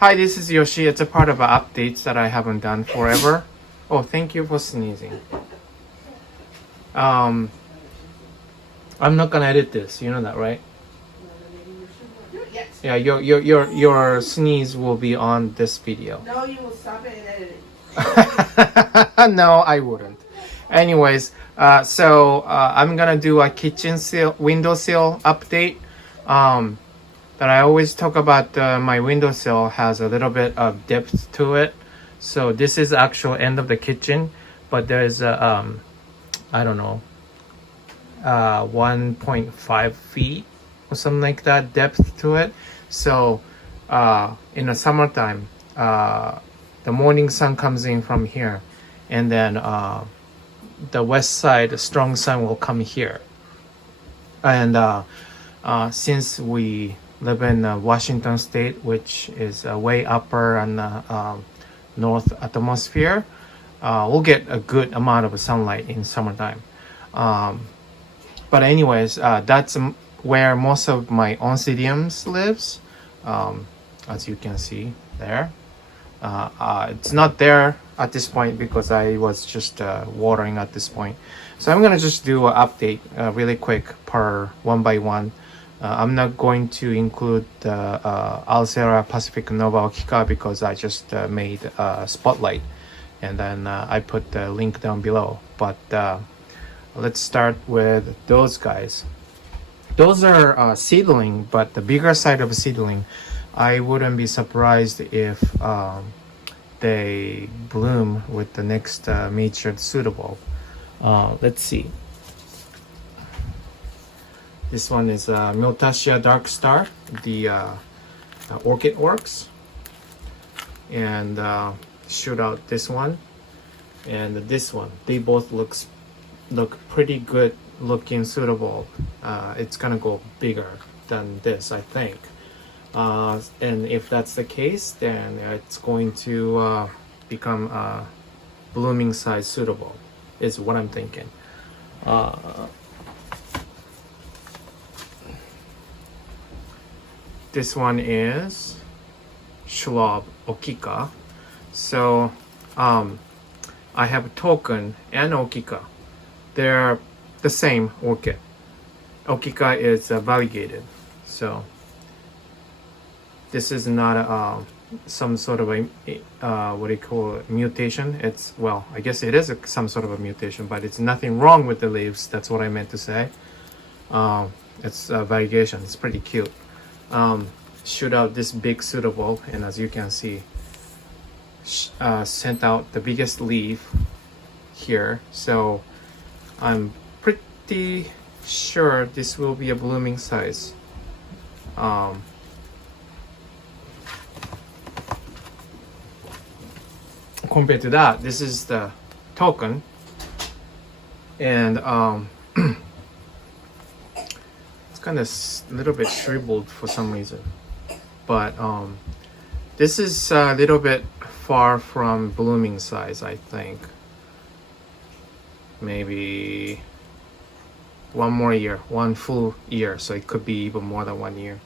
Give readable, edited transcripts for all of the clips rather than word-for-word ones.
Hi, this is Yoshi. It's a part of updates that I haven't done forever. Oh, thank you for sneezing. Um, I'm not gonna edit this. You know that, right? Yes. Yeah, your sneeze will be on this video. No, you will stop it and edit it. No, I wouldn't. Anyways, I'm gonna do a kitchen sill, windowsill update. Um, that I always talk about. My windowsill has a little bit of depth to it, so this is actual end of the kitchen, but there's a I don't know, 1.5 feet or something like that depth to it. So in the summertime, the morning sun comes in from here, and then the west side, the strong sun will come here. And since we live in Washington State, which is way upper on the north atmosphere, we'll get a good amount of sunlight in summertime. But anyways, that's where most of my Oncidiums lives, as you can see there. It's not there at this point because I was just watering at this point. So I'm gonna just do an update really quick per one by one. I'm not going to include the Aliceara Pacific Nova Okika because I just made a spotlight, and then I put the link down below. But let's start with those guys. Those are seedling, but the bigger side of a seedling, I wouldn't be surprised if they bloom with the next matured pseudobulb. Let's see. This one is Miltonia Dark Star, the Orchid Works, and shoot out this one and this one. They both look pretty good looking pseudobulb. It's gonna go bigger than this, I think. And if that's the case, then it's going to become a blooming size pseudobulb, is what I'm thinking. This one is Schwab Okika. So I have a token and Okika. They're the same orchid. Okika is variegated. So this is not some sort of a what do you call it, mutation. It's, well, I guess it is some sort of a mutation, but it's nothing wrong with the leaves. That's what I meant to say. It's variegation. It's pretty cute. Shoot out this big pseudobulb, and as you can see, sent out the biggest leaf here. So I'm pretty sure this will be a blooming size. Compared to that, this is the token, and it's kind of a little bit shriveled for some reason, but this is a little bit far from blooming size. I think maybe one more year, one full year, so it could be even more than 1 year,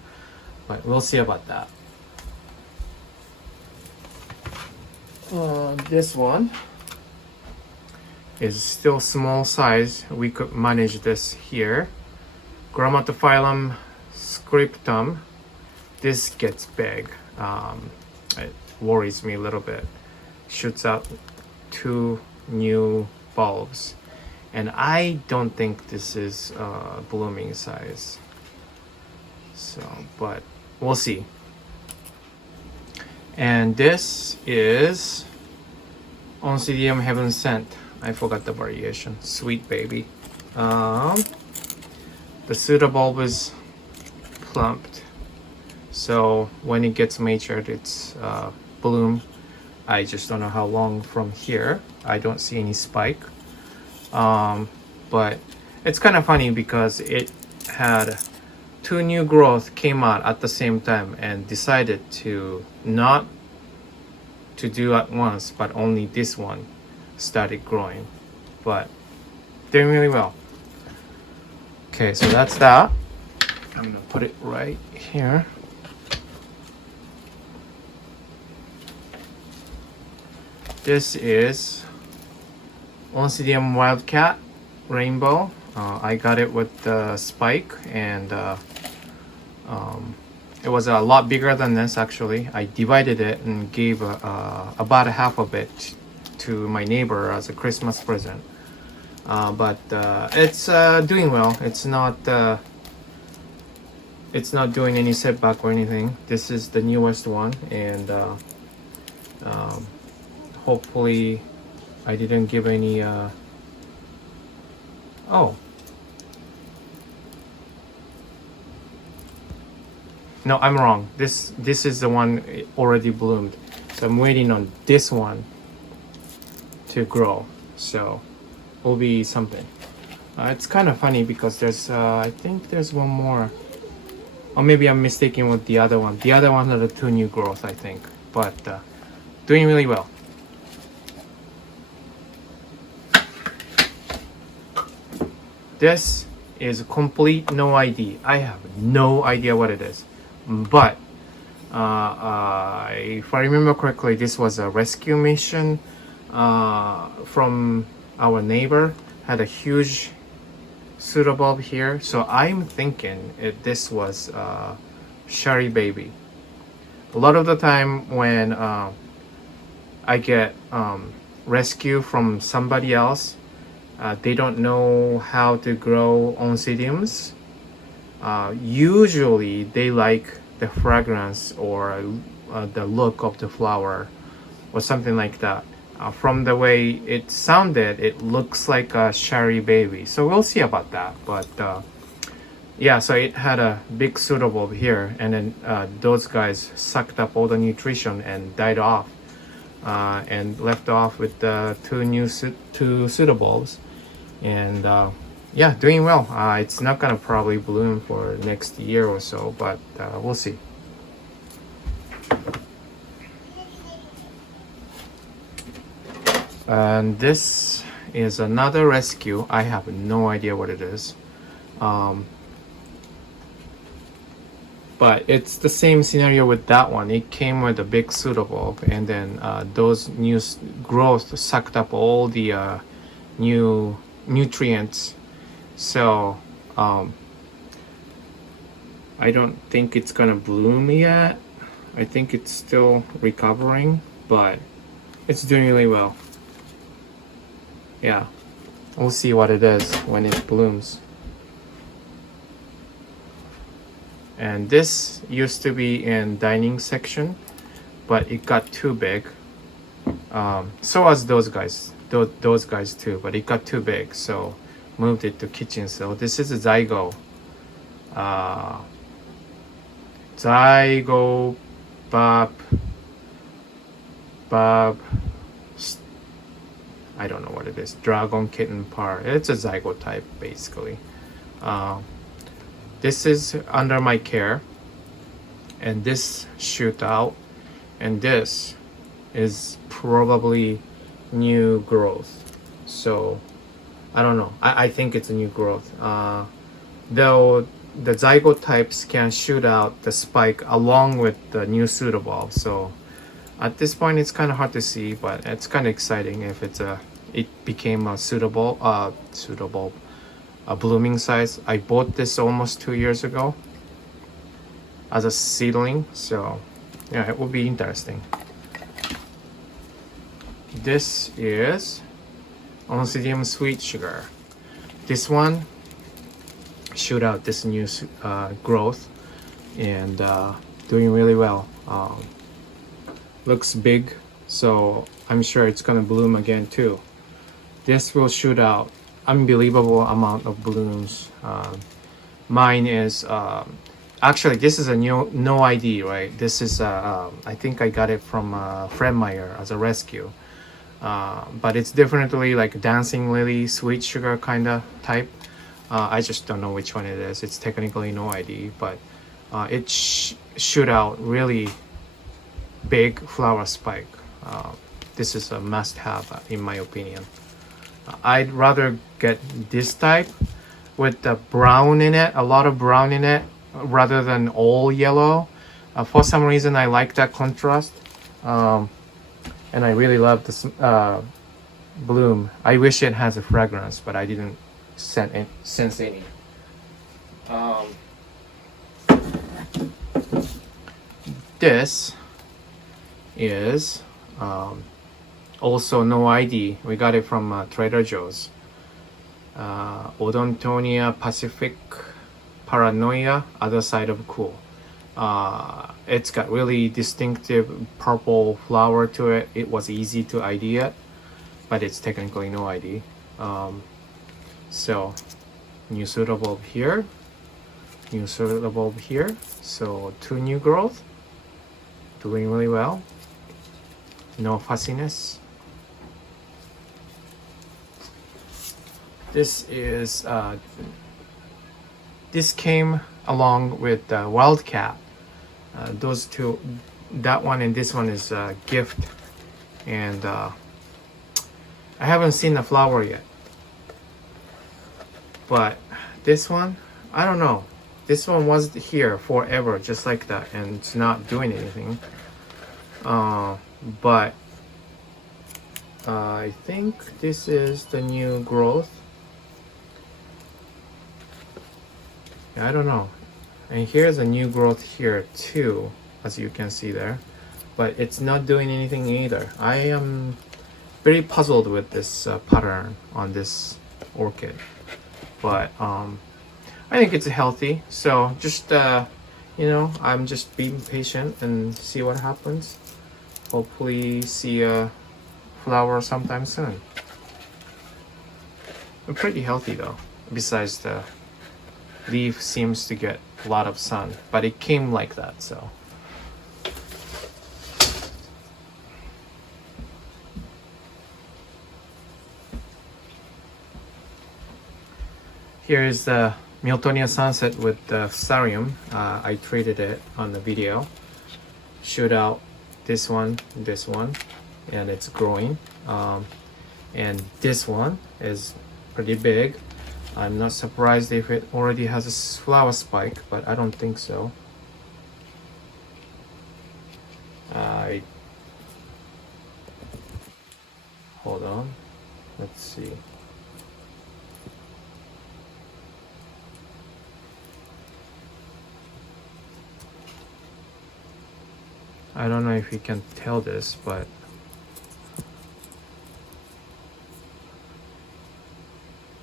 but we'll see about that. This one is still small size. We could manage this here. Grammatophyllum scriptum. This gets big. It worries me a little bit. Shoots out 2 new bulbs, and I don't think this is blooming size. So, but we'll see. And this is Oncidium Heaven Sent. I forgot the variation. Sweet baby. The pseudobulb is plumped, so when it gets matured, it's bloom. I just don't know how long from here. I don't see any spike. But it's kind of funny because it had 2 new growth came out at the same time and decided to not to do at once, but only this one started growing, but doing really well. Okay, so that's that. I'm gonna put it right here. This is Oncidium Wildcat Rainbow. I got it with the spike, and it was a lot bigger than this actually. I divided it and gave about half of it to my neighbor as a Christmas present. But it's doing well. It's not doing any setback or anything. This is the newest one, and hopefully I didn't give any oh no, I'm wrong. This is the one already bloomed, so I'm waiting on this one to grow, so will be something. It's kind of funny because there's I think there's one more, or maybe I'm mistaken with the other one. The other one are the two new growth, I think, but doing really well. This is complete no ID. I have no idea what it is, but if I remember correctly, this was a rescue mission from our neighbor. Had a huge pseudobulb here, so I'm thinking this was Sherry Baby. A lot of the time when I get rescue from somebody else, they don't know how to grow Oncidiums. Usually they like the fragrance or the look of the flower or something like that. From the way it sounded, it looks like a Sherry Baby, so we'll see about that. But yeah, so it had a big pseudobulb here, and then those guys sucked up all the nutrition and died off, and left off with the two pseudobulbs. And yeah, doing well. It's not gonna probably bloom for next year or so, but we'll see. And this is another rescue. I have no idea what it is, but it's the same scenario with that one. It came with a big pseudobulb, and then those new growth sucked up all the new nutrients. So I don't think it's gonna bloom yet. I think it's still recovering, but it's doing really well. Yeah, we'll see what it is when it blooms. And this used to be in dining section, but it got too big. So was those guys too, but it got too big, so moved it to kitchen. So this is a zygo bob I don't know what it is. Dragon kitten par. It's a zygo type basically. This is under my care, and this shoot out, and this is probably new growth. So I don't know. I think it's a new growth. Though the zygote types can shoot out the spike along with the new pseudobulb. So at this point, it's kind of hard to see, but it's kind of exciting if it became a pseudobulb, a blooming size. I bought this almost 2 years ago as a seedling, so yeah, it will be interesting. This is Oncidium Sweet Sugar. This one shoot out this new growth, and doing really well. Looks big, so I'm sure it's gonna bloom again too. This will shoot out unbelievable amount of blooms. Mine is actually, this is a no ID, right? This is I think I got it from Fred Meyer as a rescue, but it's definitely like dancing lily, sweet sugar kind of type. I just don't know which one it is. It's technically no ID, but it shoot out really big flower spike. This is a must-have in my opinion. I'd rather get this type with the brown in it, a lot of brown in it, rather than all yellow. For some reason I like that contrast. and I really love this bloom. I wish it has a fragrance, but I didn't sense any. This is also no ID. We got it from Trader Joe's. Odontonia Pacific Paranoia, other side of cool. It's got really distinctive purple flower to it. It was easy to ID it, but it's technically no ID. So new pseudo bulb here, new pseudo bulb here. So 2 new growth, doing really well. No fussiness. This is this came along with Wildcat. Those two, that one and this one is a gift, and I haven't seen the flower yet. But this one, I don't know. This one was here forever, just like that, and it's not doing anything. But I think this is the new growth. I don't know. And here's a new growth here too, as you can see there, but it's not doing anything either. I am very puzzled with this pattern on this orchid, but I think it's healthy. So just you know, I'm just being patient and see what happens. Hopefully see a flower sometime soon. I'm pretty healthy though, besides the leaf seems to get a lot of sun, but it came like that, so. Here is the Miltonia Sinset with the Fusarium. I treated it on the video. Shoot out this one, and it's growing. And this one is pretty big. I'm not surprised if it already has a flower spike, but I don't think so. Hold on, let's see. I don't know if you can tell this, but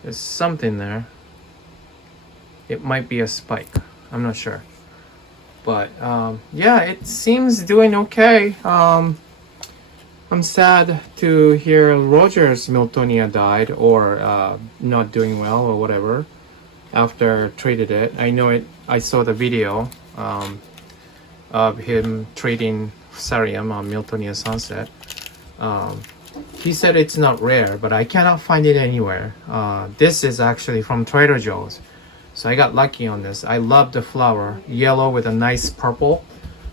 there's something there. It might be a spike. I'm not sure. But yeah, it seems doing okay. I'm sad to hear Roger's Miltonia died, or not doing well, or whatever, after treated it. I know it. I saw the video of him treating Fusarium on Miltonia Sinset. He said it's not rare, but I cannot find it anywhere. This is actually from Trader Joe's, so I got lucky on this. I love the flower, yellow with a nice purple.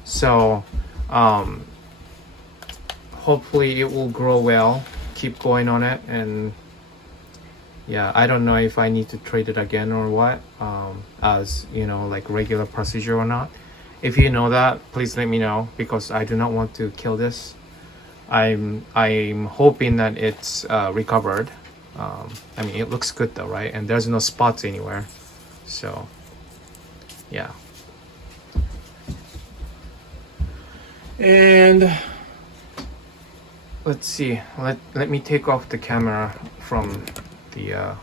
So hopefully it will grow well. Keep going on it, and yeah, I don't know if I need to trade it again or what, as you know, like regular procedure or not. If you know that, please let me know, because I do not want to kill this. I'm hoping that it's recovered. I mean, it looks good though, right? And there's no spots anywhere, so yeah. And let's see. Let me take off the camera from the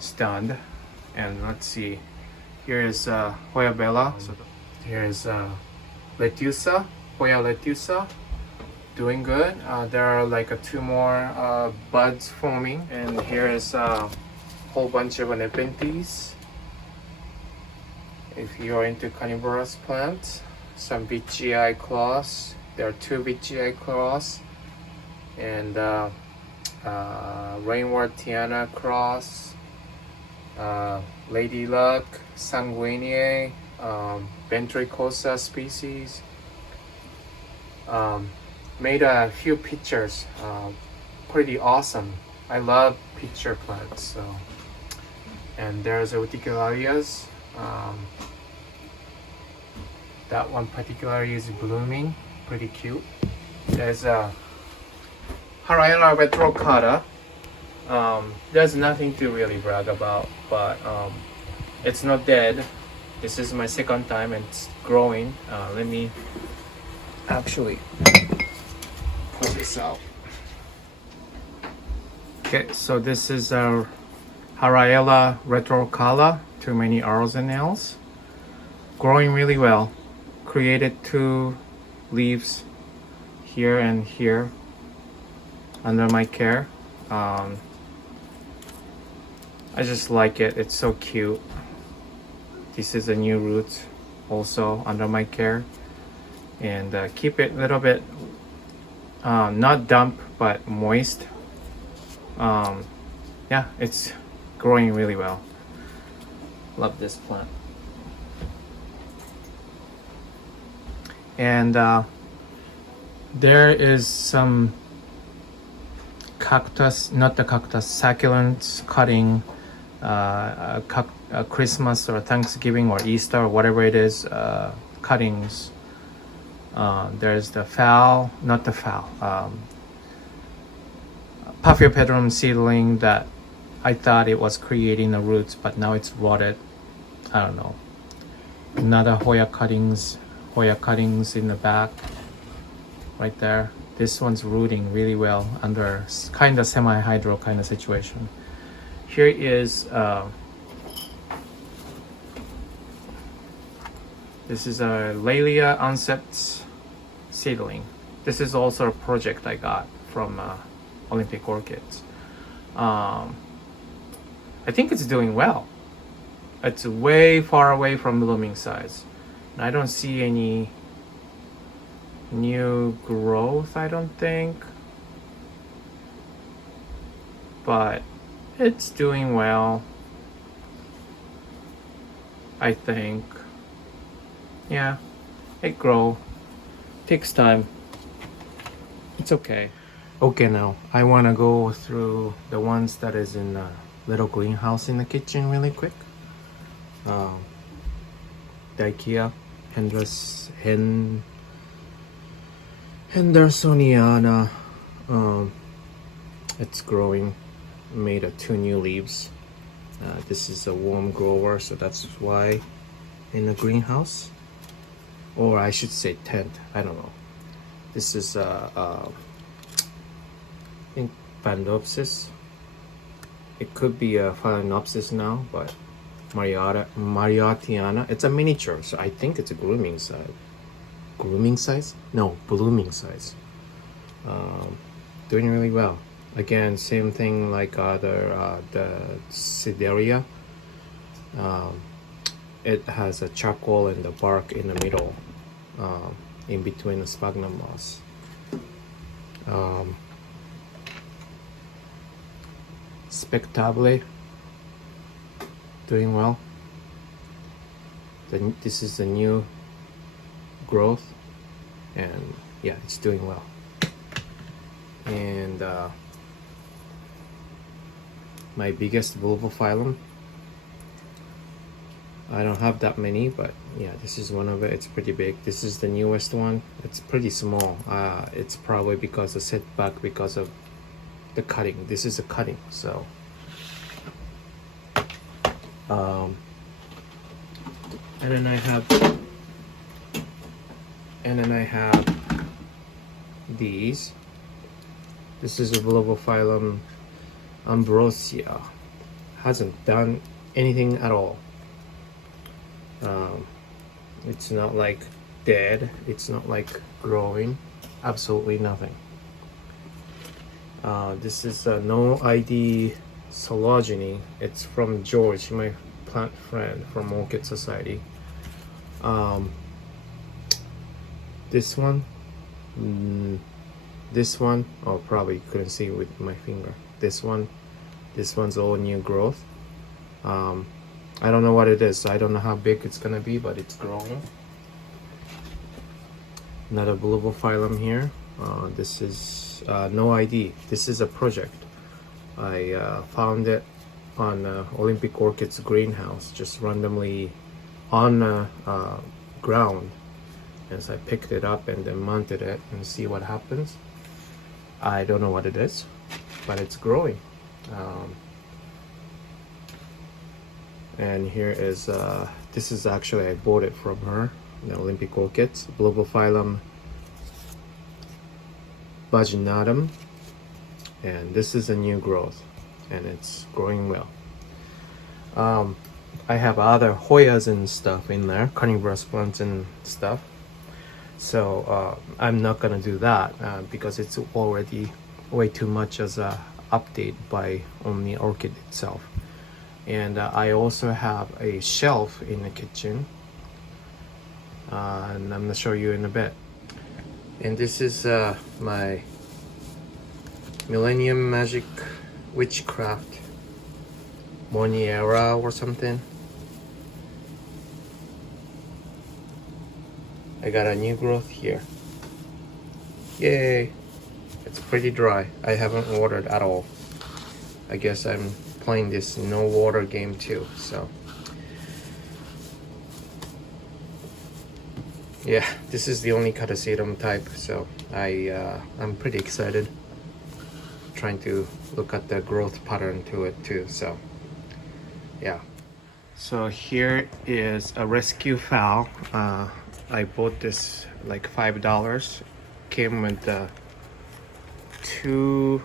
stand, and let's see. Here is Hoya Bella. So here is Letusa. Hoya Letusa, doing good. There are like 2 more buds forming, and here is a whole bunch of Nepenthes. If you are into carnivorous plants, some BGI claws. There are 2 BGI claws, and Rainward Tiana cross, Lady Luck, Sanguinier, Ventricosa species. Made a few pictures, pretty awesome. I love picture plants. So, and there's Urticarias. That one particularly is blooming, pretty cute. There's a Harayana retrocata. There's nothing to really brag about, but it's not dead. This is my second time and it's growing. Let me actually pull this out. Okay, so this is our Harayana retrocala, too many arrows and nails. Growing really well. Created 2 leaves here and here under my care. I just like it. It's so cute. This is a new root also under my care, and keep it a little bit not damp but moist. Yeah, it's growing really well. Love this plant. And there is some cactus, not the cactus, succulents cutting Christmas or Thanksgiving or Easter or whatever it is, cuttings. There's the fowl, not the fowl, Paphiopedrum seedling that I thought it was creating the roots, but now it's rotted. I don't know. Another Hoya cuttings in the back, right there. This one's rooting really well under kind of semi-hydro kind of situation. Here is this is a Laelia Sinset seedling. This is also a project I got from Olympic Orchids. I think it's doing well. It's way far away from blooming size. And I don't see any new growth, I don't think. But it's doing well, I think. Yeah, it grow. Takes time. It's okay. Okay, now I want to go through the ones that is in the little greenhouse in the kitchen really quick. The IKEA Hendersoniana. It's growing. Made 2 new leaves. This is a warm grower, so that's why in the greenhouse, or I should say tent. I don't know. This is I think Phalaenopsis. It could be a Phalaenopsis now, but Mariatiana. It's a miniature, so I think it's a grooming size. Grooming size? No, blooming size. Doing really well. Again, same thing like other the Sideria. It has a charcoal and the bark in the middle, in between the sphagnum moss. Spectable, doing well. This is the new growth, and yeah, it's doing well. And my biggest bulbophyllum, I don't have that many, but yeah, this is one of it. It's pretty big. This is the newest one. It's pretty small. It's probably because of setback because of the cutting. This is a cutting, so and then I have these. This is a bulbophyllum Ambrosia. Hasn't done anything at all. It's not like dead. It's not like growing. Absolutely nothing. This is a no ID Sologeny. It's from George, my plant friend from Orchid Society. This one, oh, probably couldn't see with my finger. This one's all new growth. I don't know what it is. I don't know how big it's gonna be, but it's growing. Another bulbophyllum here. This is no ID. This is a project. I found it on Olympic Orchids greenhouse, just randomly on ground, as I picked it up and then mounted it and see what happens. I don't know what it is, but it's growing. And here is this is actually, I bought it from her, the Olympic Orchids, Blobophyllum vaginatum, and this is a new growth and it's growing well. I have other Hoyas and stuff in there, Carnivorous plants and stuff, so I'm not gonna do that because it's already way too much as a update on the orchid itself. And I also have a shelf in the kitchen, and I'm gonna show you in a bit. And this is my Millennium Magic Witchcraft Moniera or something. I got a new growth here. Yay! It's pretty dry. I haven't watered at all. I guess I'm playing this no water game too, so yeah, this is the only Catasetum type, so I'm pretty excited trying to look at the growth pattern to it too. So yeah, so here is a rescue fowl. I bought this like $5. Came with two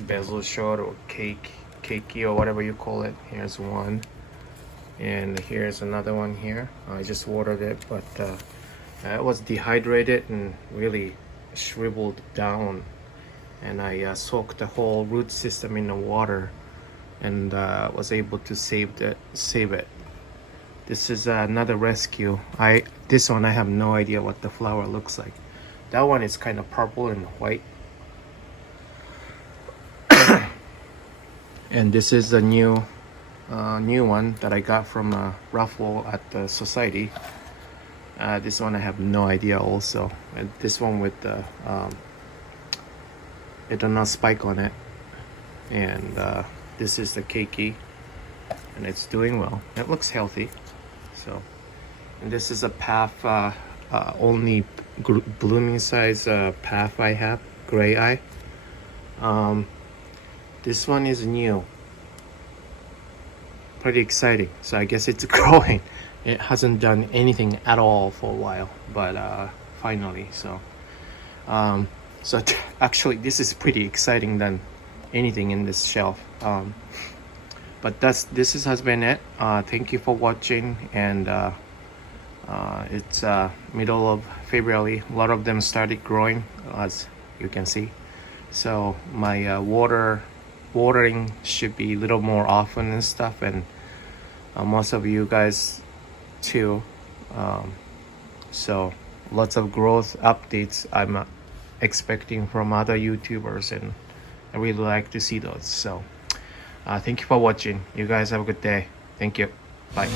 bezel short or cakey or whatever you call it. Here's one, and here's another one here. I just watered it, but it was dehydrated and really shriveled down, and I soaked the whole root system in the water and was able to save it. This is another rescue. This one I have no idea what the flower looks like. That one is kind of purple and white. And this is the new one that I got from a raffle at the society. This one I have no idea also. And this one with the eternal spike on it. And this is the keiki, and it's doing well. It looks healthy. So, and this is a path, only blooming size path I have, gray eye. This one is new, pretty exciting. So I guess it's growing. It hasn't done anything at all for a while, but finally. So actually this is pretty exciting than anything in this shelf. But this has been it. Thank you for watching, and it's middle of February. A lot of them started growing, as you can see. So my watering should be a little more often and stuff, and most of you guys too. So lots of growth updates I'm expecting from other YouTubers, and I really like to see those. So thank you for watching. You guys have a good day. Thank you. Bye.